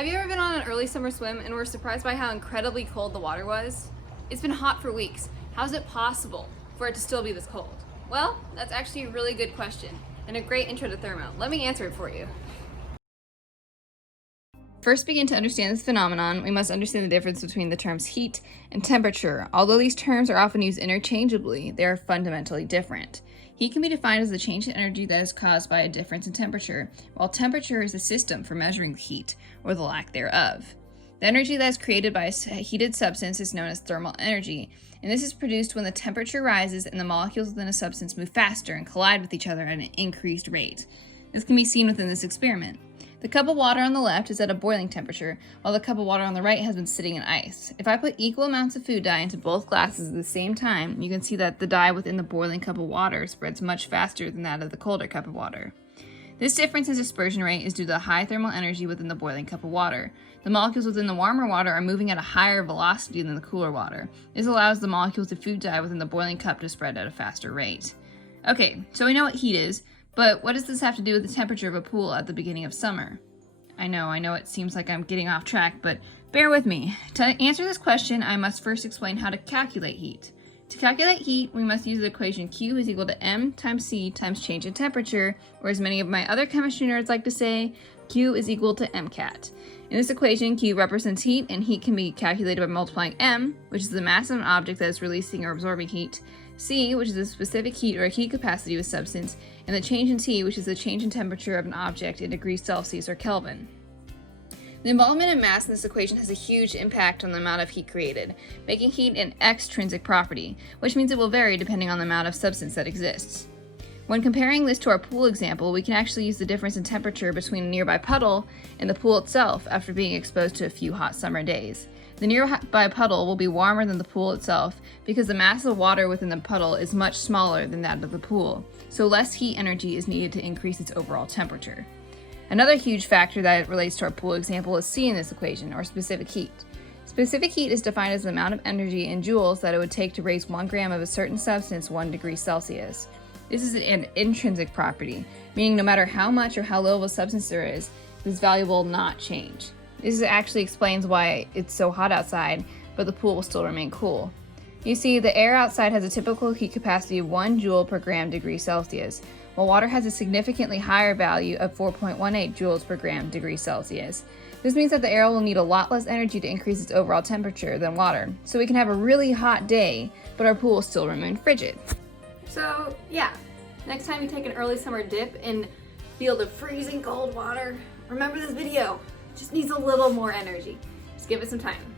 Have you ever been on an early summer swim and were surprised by how incredibly cold the water was? It's been hot for weeks. How is it possible for it to still be this cold? Well, that's actually a really good question and a great intro to thermo. Let me answer it for you. First, begin to understand this phenomenon, we must understand the difference between the terms heat and temperature. Although these terms are often used interchangeably, they are fundamentally different. Heat can be defined as the change in energy that is caused by a difference in temperature, while temperature is a system for measuring heat, or the lack thereof. The energy that is created by a heated substance is known as thermal energy, and this is produced when the temperature rises and the molecules within a substance move faster and collide with each other at an increased rate. This can be seen within this experiment. The cup of water on the left is at a boiling temperature, while the cup of water on the right has been sitting in ice. If I put equal amounts of food dye into both glasses at the same time, you can see that the dye within the boiling cup of water spreads much faster than that of the colder cup of water. This difference in dispersion rate is due to the high thermal energy within the boiling cup of water. The molecules within the warmer water are moving at a higher velocity than the cooler water. This allows the molecules of food dye within the boiling cup to spread at a faster rate. Okay, so we know what heat is, but what does this have to do with the temperature of a pool at the beginning of summer? I know it seems like I'm getting off track, but bear with me. To answer this question, I must first explain how to calculate heat. To calculate heat, we must use the equation Q is equal to M times C times change in temperature, or as many of my other chemistry nerds like to say, Q is equal to MCAT. In this equation, Q represents heat, and heat can be calculated by multiplying M, which is the mass of an object that is releasing or absorbing heat, C, which is the specific heat or heat capacity of a substance, and the change in T, which is the change in temperature of an object in degrees Celsius or Kelvin. The involvement of mass in this equation has a huge impact on the amount of heat created, making heat an extrinsic property, which means it will vary depending on the amount of substance that exists. When comparing this to our pool example, we can actually use the difference in temperature between a nearby puddle and the pool itself after being exposed to a few hot summer days. The nearby puddle will be warmer than the pool itself because the mass of water within the puddle is much smaller than that of the pool, so less heat energy is needed to increase its overall temperature. Another huge factor that relates to our pool example is C in this equation, or specific heat. Specific heat is defined as the amount of energy in joules that it would take to raise 1 gram of a certain substance 1 degree Celsius. This is an intrinsic property, meaning no matter how much or how little of a substance there is, this value will not change. This actually explains why it's so hot outside, but the pool will still remain cool. You see, the air outside has a typical heat capacity of 1 joule per gram degree Celsius, while water has a significantly higher value of 4.18 joules per gram degree Celsius. This means that the air will need a lot less energy to increase its overall temperature than water, so we can have a really hot day, but our pool will still remain frigid. So yeah, next time you take an early summer dip and feel the freezing cold water, remember this video. It just needs a little more energy. Just give it some time.